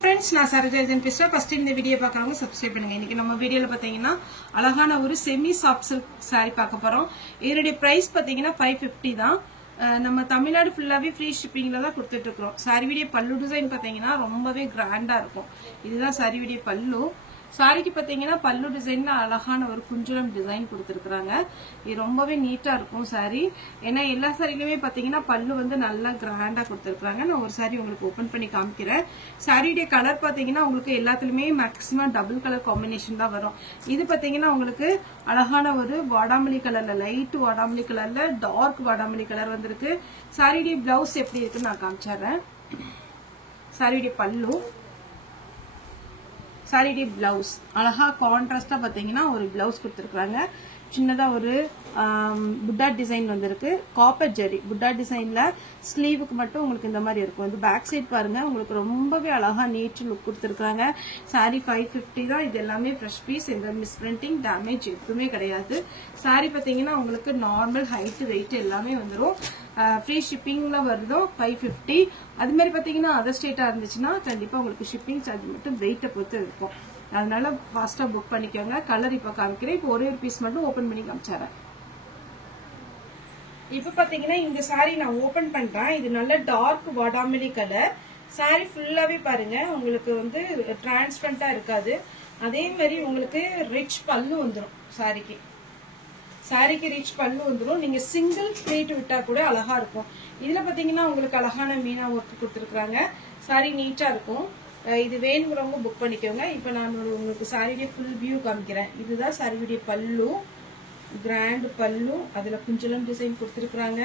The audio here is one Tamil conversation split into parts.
फ्रेंड्स ना सरजन पेसुवा फर्स्ट இந்த வீடியோ பார்க்கறவங்க சப்ஸ்கிரைப் பண்ணுங்க. இன்னைக்கு நம்ம வீடியோல பாத்தீங்கன்னா அழகான ஒரு செமி சாஃப்ட் சில்க் saree பார்க்க போறோம். இதோட பிரைஸ் பாத்தீங்கன்னா 550 தான். நம்ம தமிழ்நாடு ஃபுல்லாவே ஃப்ரீ ஷிப்பிங்ல தான் கொடுத்துட்டு இருக்கோம். saree வீடியோ பல்லு டிசைன் பாத்தீங்கன்னா ரொம்பவே கிராண்டா இருக்கும். இதுதான் saree வீடியோ பல்லு. சாரிக்கு பாத்தீங்கன்னா பல்லு டிசைன்ல அழகான ஒரு குஞ்சலம் டிசைன் கொடுத்திருக்காங்க. இது ரொம்பவே நீட்டா இருக்கும் சாரி. ஏன்னா எல்லா சாரிலுமே பாத்தீங்கன்னா பல்லு வந்து நல்லா கிராண்டா கொடுத்திருக்காங்க. நான் ஒரு சாரி உங்களுக்கு ஓபன் பண்ணி காமிக்கிறேன். சாரியுடைய கலர் பாத்தீங்கன்னா உங்களுக்கு எல்லாத்துலயுமே மேக்ஸிமம் டபுள் கலர் காம்பினேஷன் தான் வரும். இது பாத்தீங்கன்னா உங்களுக்கு அழகான ஒரு வாடாமல்லி கலர்ல லைட் வாடாமல்லி கலர்ல டார்க் வாடாமல்லி கலர் வந்திருக்கு. சாரியுடைய பிளவுஸ் எப்படி இருக்குன்னு நான் காமிச்சிடுறேன். சாரியுடைய பல்லு, சாரி பிளவுஸ் அழகா கான்ட்ராஸ்டா பாத்தீங்கன்னா ஒரு பிளவுஸ் கொடுத்திருக்காங்க. சின்னதா ஒரு புட்டா டிசைன் வந்திருக்கு. காப்பர் ஜெரி புட்டா டிசைன்ல ஸ்லீவுக்கு மட்டும் உங்களுக்கு இந்த மாதிரி இருக்கும். இது பேக் சைட் பாருங்க, உங்களுக்கு ரொம்பவே அழகா நீட் லுக் கொடுத்திருக்காங்க. சாரி 550 தான். இது எல்லாமே ஃப்ரெஷ் பீஸ். இந்த மிஸ் பிரிண்டிங் டேமேஜ் எதுவுமே கிடையாது. சாரி பாத்தீங்கன்னா உங்களுக்கு நார்மல் ஹைட் வெயிட் எல்லாமே வந்துடும். ஃப்ரீ ஷிப்பிங்ல வருதோ 550. அது மாதிரி பாத்தீங்கன்னா அதர் ஸ்டேட்டா இருந்துச்சுன்னா கண்டிப்பா உங்களுக்கு ஷிப்பிங் சார்ஜ் மட்டும் வெயிட்டை பொறுத்து இருக்கும். அதனால ஃபாஸ்டா புக் பண்ணிக்கோங்க. கலர் இப்ப காமிக்கிறேன். இப்போ ஒரே ஒரு பீஸ் மட்டும் ஓபன் பண்ணி காமிச்சாரேன். இப்ப பாத்தீங்கன்னா இந்த சாரி நான் ஓபன் பண்றேன். இது நல்ல டார்க் வாடாமல்லி கலர். சாரி ஃபுல்லாவே பாருங்க உங்களுக்கு வந்து டிரான்ஸ்பரண்டா இருக்காது. அதே மாதிரி உங்களுக்கு ரிச் பல்லு வந்துடும். சாரிக்கு ரிச் பல்லு வந்துடும். நீங்க சிங்கிள் பிளேட் விட்டா கூட அழகா இருக்கும். இதுல பாத்தீங்கன்னா உங்களுக்கு அழகான மீனா ஒர்க் கொடுத்துருக்காங்க. சாரி நீட்டா இருக்கும். இது வேணுங்கிறவங்க புக் பண்ணிக்கோங்க. இப்ப நான் உங்களுக்கு சாரியுடைய ஃபுல் வியூ காமிக்கிறேன். இதுதான் சாரியுடைய பல்லு, கிராண்ட் பல்லு. அதுல குஞ்சலம் டிசைன் கொடுத்துருக்காங்க.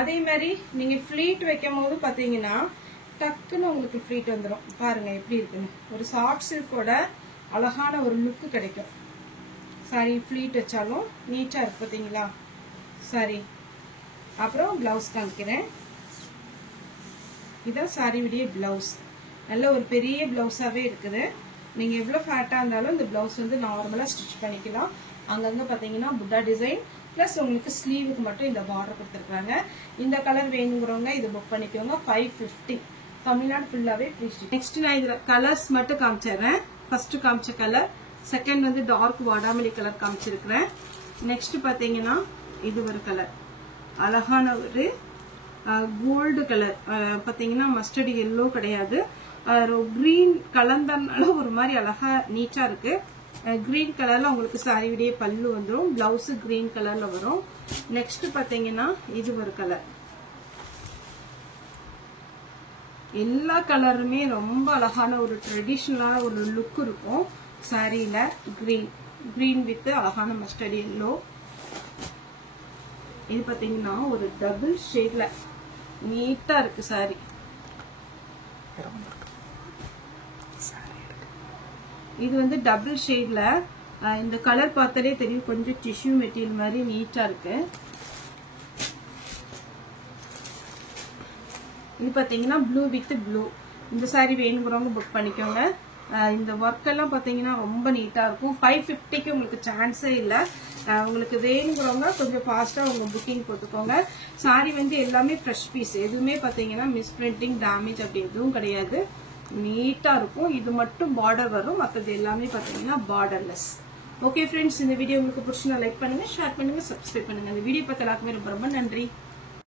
அதே மாதிரி நீங்க ஃபிளீட் வைக்கும் போது பாத்தீங்கன்னா டக்குன்னு உங்களுக்கு ஃபிளீட் வந்துடும். பாருங்க எப்படி இருக்குன்னு. ஒரு சாஃப்ட் சில்கோட அழகான ஒரு லுக் கிடைக்கும். சாரி ஃபிளீட் வச்சாலும் நீட்டா இருக்கு பாத்தீங்களா சாரி. அப்புறம் பிளவுஸ் காமிக்கிறேன். இதான் சாரியுடைய பிளவுஸ். நல்ல ஒரு பெரிய பிளவுஸாவே இருக்குது. நீங்க எவ்வளவு ஃபேட்டா இருந்தாலும் இந்த பிளவுஸ் வந்து நார்மலா ஸ்டிச் பண்ணிக்கலாம். அங்கங்க பாத்தீங்கன்னா புட்டா டிசைன் பிளஸ் உங்களுக்கு ஸ்லீவுக்கு மட்டும் இந்த பார்டர் கொடுத்துருக்காங்க. இந்த கலர் வேணுங்கிறவங்க இது புக் பண்ணிக்கோங்க. 550 தமிழ்நாடு ஃபுல்லாவே ஃப்ரீ ஷிப்பிங். நெக்ஸ்ட் நான் இதுல கலர்ஸ் மட்டும் காமிச்சிடுறேன். ஃபர்ஸ்ட் காமிச்ச கலர், செகண்ட் வந்து டார்க் வாடாமல்லி கலர் காமிச்சிருக்கிறேன். நெக்ஸ்ட் பாத்தீங்கன்னா இது ஒரு கலர், அழகான ஒரு கோல்டு கலர். பாத்தீங்கன்னா மஸ்டர்ட் எல்லோ கிடையாது, கிரீன் கலந்தனால ஒரு மாதிரி அழகா நீட்டா இருக்கு. கிரீன் கலர்ல உங்களுக்கு சாரியுடைய பல்லு வந்துடும். பிளவுஸ் கிரீன் கலர்ல வரும். நெக்ஸ்ட் பாத்தீங்கன்னா இது ஒரு கலர். எல்லா கலருமே ரொம்ப அழகான ஒரு ட்ரெடிஷனலான ஒரு லுக் இருக்கும் சாரியில. கிரீன் வித் அழகான மஸ்டர்ட் எல்லோ. இது பாத்தீங்கன்னா ஒரு டபுள் ஷேட்ல நீட்டா இருக்கு சாரி. இது வந்து டபுள் ஷேட்ல இந்த கலர் பார்த்தாலே தெரியும், கொஞ்சம் டிஷ்யூ மெட்டீரியல் மாதிரி நீட்டா இருக்கு. இது பாத்தீங்கன்னா ப்ளூ வித் ப்ளூ. இந்த சாரி வேணுங்கிறவங்க புக் பண்ணிக்கோங்க. இந்த ஒர்க் எல்லாம் பாத்தீங்கன்னா ரொம்ப நீட்டா இருக்கும். 550க்கு உங்களுக்கு சான்ஸே இல்ல. உங்களுக்கு வேணுங்கிறவங்க கொஞ்சம் ஃபாஸ்டா உங்க புக்கிங் போட்டுக்கோங்க. சாரி வந்து எல்லாமே ஃப்ரெஷ் பீஸ். எதுவுமே பாத்தீங்கன்னா மிஸ் பிரிண்டிங் டேமேஜ் அப்படி எதுவும் கிடையாது. நீட்டா இருக்கும். இது மட்டும் பார்டர் வரும். மற்றது எல்லாமே பாத்தீங்கன்னா பார்டர்லெஸ். ஓகே ஃப்ரெண்ட்ஸ், இந்த வீடியோ உங்களுக்கு பிடிச்சிருந்தா லைக் பண்ணுங்க, ஷேர் பண்ணுங்க, சப்ஸ்கிரைப் பண்ணுங்க. இந்த வீடியோ பார்த்த எல்லாருக்குமே ரொம்ப ரொம்ப நன்றி.